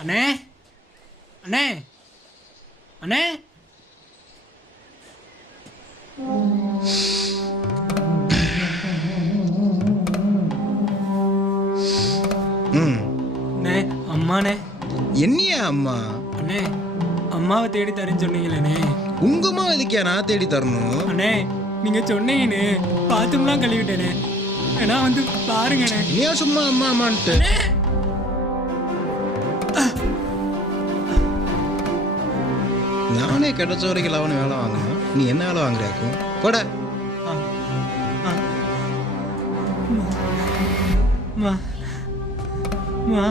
அண்ணே அண்ணே அண்ணே அண்ணே அம்மாண்ணே. என்னையா அம்மா? அண்ணே அம்மாவை தேடி தரேன்னு சொன்னீங்களேண்ணே. உங்க அம்மா எதுக்கியா நான் தேடி தரணும்? அண்ணே நீங்க சொன்னீங்கன்னு பாத்ரூம்லாம் கழுவிட்டேனே, வேணா வந்து பாருங்கண்ணே. ஏன் சும்மா அம்மா அம்மான்ட்டு? நானே கிடைச்ச வரைக்கும் அவனை வேலை வாங்கணும், நீ என்ன வேலை வாங்குறியாக்கும்? போட. மா மா மா